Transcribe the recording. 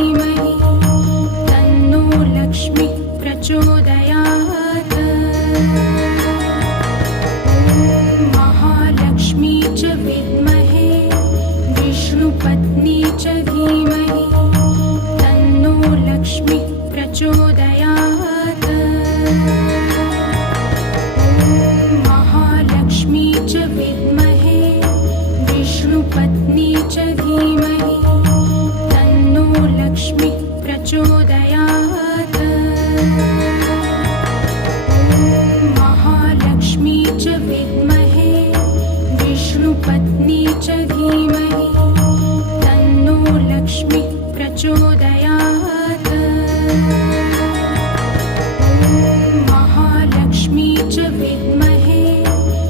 धीमहि तन्नो लक्ष्मीः प्रचोदयात्। ॐ महालक्ष्मी च विद्महे विष्णुपत्नी च धीमहि तन्नो लक्ष्मीः प्रचोदयात्। ॐ महालक्ष्मी च विद्महे विष्णुपत्नी च धीमहि तन्नो लक्ष्मीः प्रचोदयात्। ॐ महालक्ष्मी च विद्महे विष्णुपत्नी च धीमहि